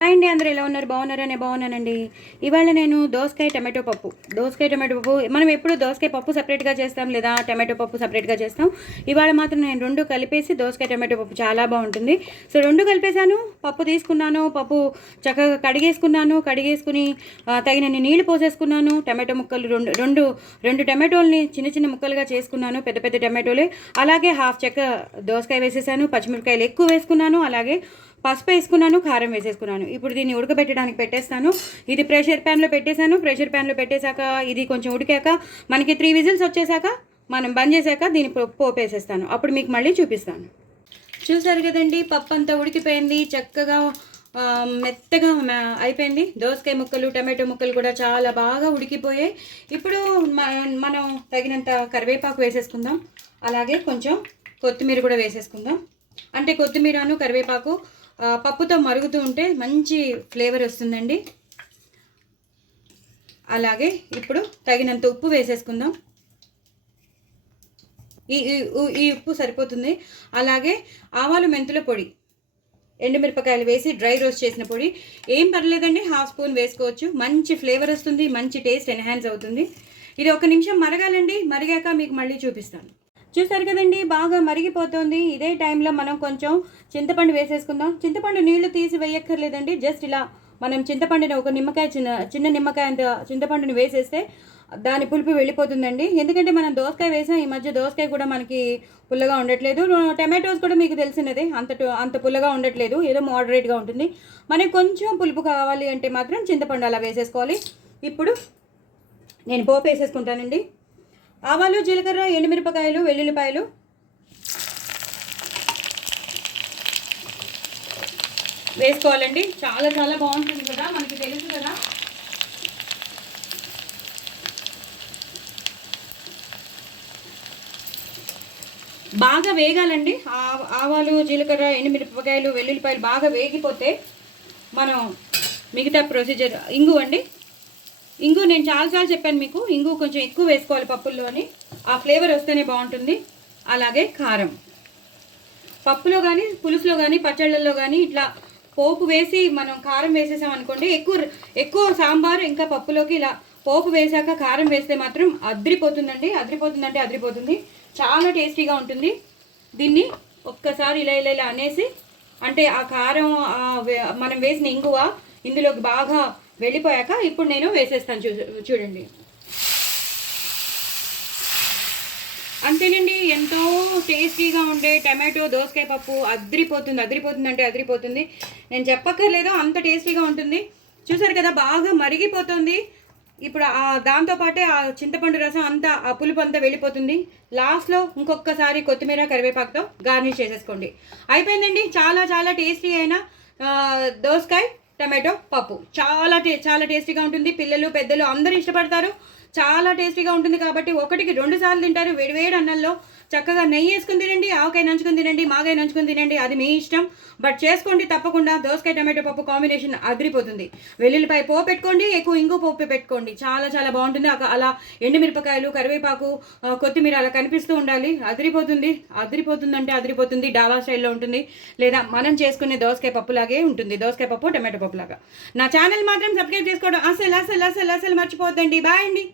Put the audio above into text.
Hi అండి, అందరూ ఎలా ఉన్నారు? బాగున్నారా? నేను బాగున్నానండి. ఇవాళ నేను దోసకాయ టమాటో పప్పు మనం ఎప్పుడు దోసకాయ పప్పు సపరేట్గా చేస్తాం, లేదా టమాటో పప్పు సపరేట్గా చేస్తాం. ఇవాళ మాత్రం నేను రెండు కలిపేసి దోసకాయ టమాటో పప్పు చాలా బాగుంటుంది. సో రెండు కలిపేశాను, పప్పు తీసుకున్నాను, పప్పు చక్కగా కడిగేసుకుని తగినన్ని నీళ్లు పోసేసుకున్నాను. టమాటో ముక్కలు రెండు టమాటోల్ని చిన్న చిన్న ముక్కలుగా చేసుకున్నాను, పెద్ద పెద్ద టమాటోలే. అలాగే హాఫ్ చెక్క దోసకాయ వేసేసాను, పచ్చిమిరపకాయలు ఎక్కువ వేసుకున్నాను, అలాగే పసుపు వేసుకున్నాను, కారం వేసేసుకున్నాను. ఇప్పుడు దీన్ని ఉడకబెట్టడానికి పెట్టేస్తాను. ఇది ప్రెషర్ ప్యాన్లో పెట్టేశాను. ప్రెషర్ ప్యాన్లో పెట్టేశాక ఇది కొంచెం ఉడికాక మనకి 3 విజిల్స్ వచ్చేసాక మనం బంద్ చేశాక దీన్ని పోపు వేసేస్తాను. అప్పుడు మీకు మళ్ళీ చూపిస్తాను. చూసారు కదండి, పప్పు అంతా ఉడికిపోయింది, చక్కగా మెత్తగా అయిపోయింది. దోసకాయ ముక్కలు టమాటో ముక్కలు కూడా చాలా బాగా ఉడికిపోయాయి. ఇప్పుడు మనం తగినంత కరివేపాకు వేసేసుకుందాం, అలాగే కొంచెం కొత్తిమీర కూడా వేసేసుకుందాం. అంటే కొత్తిమీరను కరివేపాకు పప్పుతో మరుగుతూ ఉంటే మంచి ఫ్లేవర్ వస్తుందండి. అలాగే ఇప్పుడు తగినంత ఉప్పు వేసేసుకుందాం. ఈ ఉప్పు సరిపోతుంది. అలాగే ఆవాలు మెంతుల పొడి, ఎండుమిరపకాయలు వేసి డ్రై రోస్ట్ చేసిన పొడి, ఏం పర్లేదండి, 1/2 స్పూన్ వేసుకోవచ్చు. మంచి ఫ్లేవర్ వస్తుంది, మంచి టేస్ట్ ఎన్హాన్స్ అవుతుంది. ఇది 1 నిమిషం మరగాలండి. మరిగాక మీకు మళ్ళీ చూపిస్తాను. చూసారు కదండి, బాగా మరిగిపోతుంది. ఇదే టైంలో మనం కొంచెం చింతపండు వేసేసుకుందాం. చింతపండు నీళ్లు తీసి వేయక్కర్లేదండి, జస్ట్ ఇలా మనం చింతపండుని ఒక నిమ్మకాయ చిన్న నిమ్మకాయ అంత చింతపండుని వేసేస్తే దాని పులుపు వెళ్ళిపోతుందండి. ఎందుకంటే మనం దోసకాయ వేసాం, ఈ మధ్య దోసకాయ కూడా మనకి పుల్లగా ఉండట్లేదు. టమాటోస్ కూడా మీకు తెలిసినదే, అంత పుల్లగా ఉండట్లేదు, ఏదో మోడరేట్గా ఉంటుంది. మనకి కొంచెం పులుపు కావాలి అంటే మాత్రం చింతపండు అలా వేసేసుకోవాలి. ఇప్పుడు నేను పోపు వేసేసుకుంటానండి. ఆవాలు, జీలకర్ర, ఎండుమిరపకాయలు, వెల్లుల్లిపాయలు వేసుకోవాలండి. చాలా చాలా బాగుంటుంది కదా, మనకి తెలుసు కదా. బాగా వేగాలండి. ఆవాలు, జీలకర్ర, ఎండుమిరపకాయలు, వెల్లుల్లిపాయలు బాగా వేగిపోతే మనం మిగతా ప్రొసీజర్. ఇంగు అండి, ఇంగు నేను చాలాసార్లు చెప్పాను మీకు, ఇంగు కొంచెం ఎక్కువ వేసుకోవాలి పప్పుల్లోని, ఆ ఫ్లేవర్ వస్తేనే బాగుంటుంది. అలాగే కారం, పప్పులో కానీ పులుసులో కానీ పచ్చళ్ళల్లో కానీ ఇట్లా పోపు వేసి మనం కారం వేసేసాం అనుకోండి, ఎక్కువ సాంబార్ ఇంకా పప్పులోకి ఇలా పోపు వేసాక కారం వేస్తే మాత్రం అదిరిపోతుందండి. అదిరిపోతుంది, చాలా టేస్టీగా ఉంటుంది. దీన్ని ఒక్కసారి ఇలా అనేసి, అంటే ఆ కారం మనం వేసిన ఇంగువ ఇందులోకి బాగా వెళ్ళిపోయాక ఇప్పుడు నేను వేసేస్తాను. చూడండి, అంతేనండి. ఎంతో టేస్టీగా ఉండే టమాటో దోసకాయ పప్పు అదిరిపోతుంది. నేను చెప్పక్కర్లేదు, అంత టేస్టీగా ఉంటుంది. చూసారు కదా, బాగా మరిగిపోతుంది. ఇప్పుడు దాంతోపాటే ఆ చింతపండు రసం అంతా, ఆ పులుపు అంతా వెళ్ళిపోతుంది. లాస్ట్లో ఇంకొకసారి కొత్తిమీర కరివేపాకుతో గార్నిష్ చేసేసుకోండి. అయిపోయిందండి. చాలా చాలా టేస్టీ అయిన దోసకాయ టమాటో పప్పు చాలా టేస్టీగా ఉంటుంది. పిల్లలు పెద్దలు అందరూ ఇష్టపడతారు. చాలా టేస్టీగా ఉంటుంది కాబట్టి 1కి 2 సార్లు తింటారు. వేడివేడి అన్నంలో చక్కగా నెయ్యి వేసుకుని తినండి, ఆవకాయ నంచుకుని తినండి, మాగాయ నంచుకుని తినండి, అది మీ ఇష్టం. బట్ చేసుకోండి తప్పకుండా. దోసకాయ టమాటో పప్పు కాంబినేషన్ అదిరిపోతుంది. వెల్లుల్లిపాయ పోపు పెట్టుకోండి, ఎక్కువ ఇంగు పోపు పెట్టుకోండి, చాలా చాలా బాగుంటుంది. అలా ఎండుమిరపకాయలు, కరివేపాకు, కొత్తిమీర అలా కనిపిస్తూ ఉండాలి. అదిరిపోతుంది. డాబా స్టైల్లో ఉంటుంది, లేదా మనం చేసుకునే దోసకాయ పప్పులాగే ఉంటుంది. దోసకాయ పప్పు టమాటో పప్పులాగా. నా ఛానల్ మాత్రం సబ్స్క్రైబ్ చేసుకోవడం అసలు మర్చిపోద్దండి. బాయ్ అండి.